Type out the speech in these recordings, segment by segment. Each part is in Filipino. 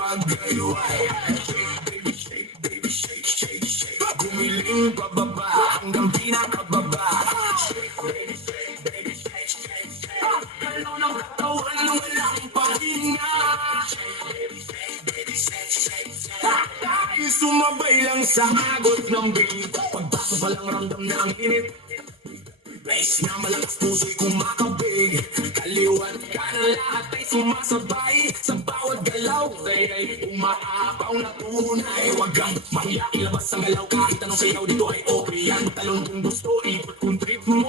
hiwagayway. Baby shake, baby shake, shake, shake. Gumiling pababa hanggang pinakababa. Shake, baby shake, baby shake, shake, shake. Galaw ng katawan walang pahinga. Shake, baby shake, baby shake, shake, shake. Tayo sumabay lang sa agos ng beat. Pagbaso pa lang ramdam na ang init. Place na malakas puso'y kumakabig. Kaliwan ka na lahat ay sumasabay. Sa bawat galaw ay umaapaw na tunay. Huwag kang mahiya, ilabas ang galaw. Kahit anong sayaw dito ay okay yan. Talon kung gusto, ikot kung trip mo.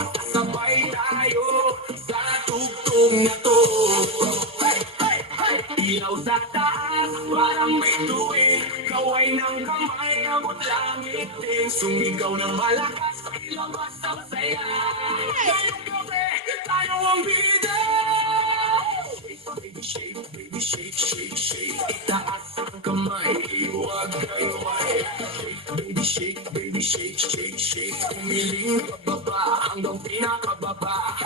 At kasabay tayo sa tugtog na to. Hey, hey, hey. Ilaw sa taas, parang may tuwing. Kaway ng kamay, abot langit din. Sumigaw ng malakas, ilabas ang saya. Ngayong gabi, tayo ang bida. Baby shake, baby shake, shake, shake. Itaas ang kamay, hiwagayway. Baby shake, baby shake, shake, shake. Umiling pababa hanggang pinakababa.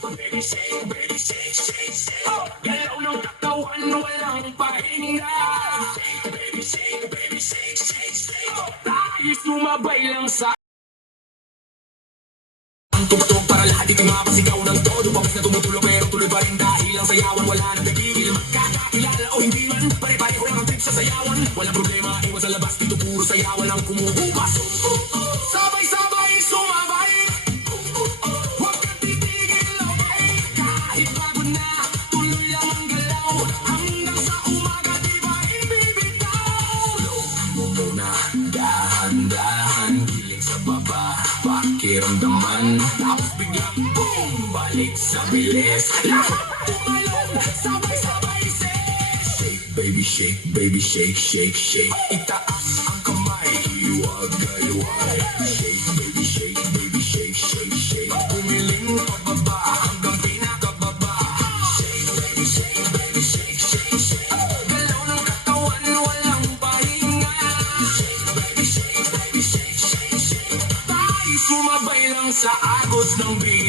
Baby shake, baby shake, shake, shake. Galaw ng katawan, walang pahinga. Baby shake, baby shake, shake, shake. Tayo sumabay lang sa ang tugtog para lahat di kayo mapasigaw ng todo. Pawis na tumutulong pero tuloy pa rin dahil ang sayawan wala nang nagigil. Magkakakilala o hindi man, pare-pareho lang ang trip sa sayawan. Walang problema, iwan sa labas, dito puro sayawan ang kumuhupas. Sabay-sabay sumabay, huwag kang titigil, okay? Kahit pagod na, tuloy lang ang galaw. Hanggang sa umaga, di ba ibibitaw? Low mo muna, dahan-dahan, giling sa baba, pakiramdaman. Tapos biglang boom, balik sa bilis. Lahat tumalon, sabay-sabay shake, baby shake, baby shake, shake, shake. Itaas ang kamay, hiwagayway. Shake, baby shake, baby shake, shake, shake. Umiling pababa hanggang pinakababa. Shake, baby shake, baby shake, shake, shake. Galaw ng katawan, walang pahinga. Shake, baby shake, baby shake, shake, shake. Tayo sumabay lang sa agos ng beat.